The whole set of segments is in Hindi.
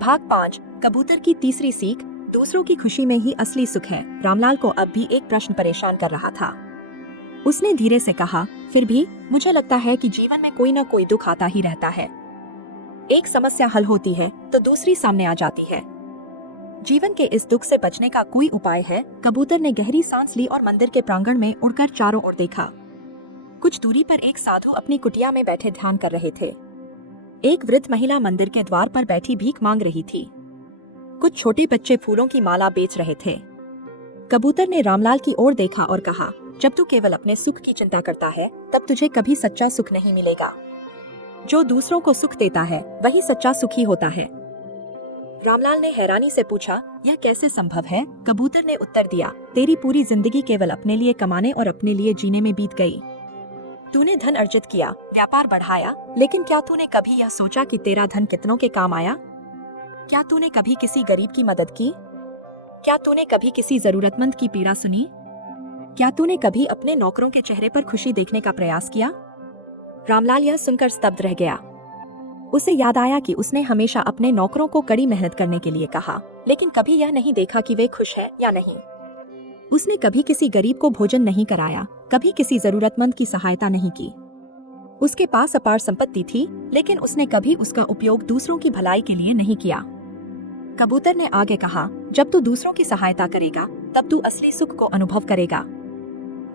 भाग 5 कबूतर की तीसरी सीख, दूसरों की खुशी में ही असली सुख है। रामलाल को अब भी एक प्रश्न परेशान कर रहा था। उसने धीरे से कहा, फिर भी मुझे लगता है कि जीवन में कोई न कोई दुख आता ही रहता है। एक समस्या हल होती है तो दूसरी सामने आ जाती है। जीवन के इस दुख से बचने का कोई उपाय है? कबूतर ने गहरी सांस ली और मंदिर के प्रांगण में उड़कर चारों ओर देखा। कुछ दूरी पर एक साधु अपनी कुटिया में बैठे ध्यान कर रहे थे। एक वृद्ध महिला मंदिर के द्वार पर बैठी भीख मांग रही थी। कुछ छोटे बच्चे फूलों की माला बेच रहे थे। कबूतर ने रामलाल की ओर देखा और कहा, जब तू केवल अपने सुख की चिंता करता है तब तुझे कभी सच्चा सुख नहीं मिलेगा। जो दूसरों को सुख देता है वही सच्चा सुखी होता है। रामलाल ने हैरानी से पूछा, यह कैसे संभव है? कबूतर ने उत्तर दिया, तेरी पूरी जिंदगी केवल अपने लिए कमाने और अपने लिए जीने में बीत गई। तूने धन अर्जित किया, व्यापार बढ़ाया, लेकिन क्या तूने कभी यह सोचा कि तेरा धन कितनों के काम आया? क्या तूने कभी किसी गरीब की मदद की? क्या तूने कभी किसी जरूरतमंद की पीड़ा सुनी? क्या तूने कभी अपने नौकरों के चेहरे पर खुशी देखने का प्रयास किया? रामलाल यह सुनकर स्तब्ध रह गया। उसे याद आया कि उसने हमेशा अपने नौकरों को कड़ी मेहनत करने के लिए कहा, लेकिन कभी यह नहीं देखा कि वे खुश हैं या नहीं। उसने कभी किसी गरीब को भोजन नहीं कराया, कभी किसी जरूरतमंद की सहायता नहीं की। उसके पास अपार संपत्ति थी, लेकिन उसने कभी उसका उपयोग दूसरों की भलाई के लिए नहीं किया। कबूतर ने आगे कहा, जब तू दूसरों की सहायता करेगा तब तू असली सुख को अनुभव करेगा।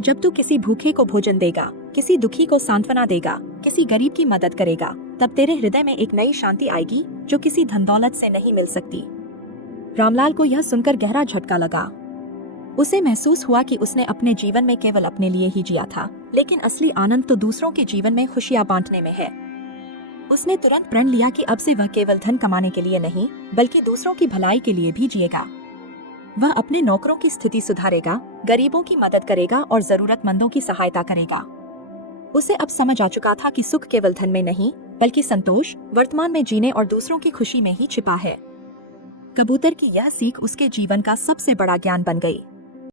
जब तू किसी भूखे को भोजन देगा, किसी दुखी को सांत्वना देगा, किसी गरीब की मदद करेगा, तब तेरे हृदय में एक नई शांति आएगी जो किसी धन दौलत से नहीं मिल सकती। रामलाल को यह सुनकर गहरा झटका लगा। उसे महसूस हुआ कि उसने अपने जीवन में केवल अपने लिए ही जिया था, लेकिन असली आनंद तो दूसरों के जीवन में खुशियां बांटने में है। उसने तुरंत प्रण लिया कि अब से वह केवल धन कमाने के लिए नहीं, बल्कि दूसरों की भलाई के लिए भी जिएगा। वह अपने नौकरों की स्थिति सुधारेगा, गरीबों की मदद करेगा और जरूरतमंदों की सहायता करेगा। उसे अब समझ आ चुका था कि सुख केवल धन में नहीं, बल्कि संतोष, वर्तमान में जीने और दूसरों की खुशी में ही छिपा है। कबूतर की यह सीख उसके जीवन का सबसे बड़ा ज्ञान बन गई।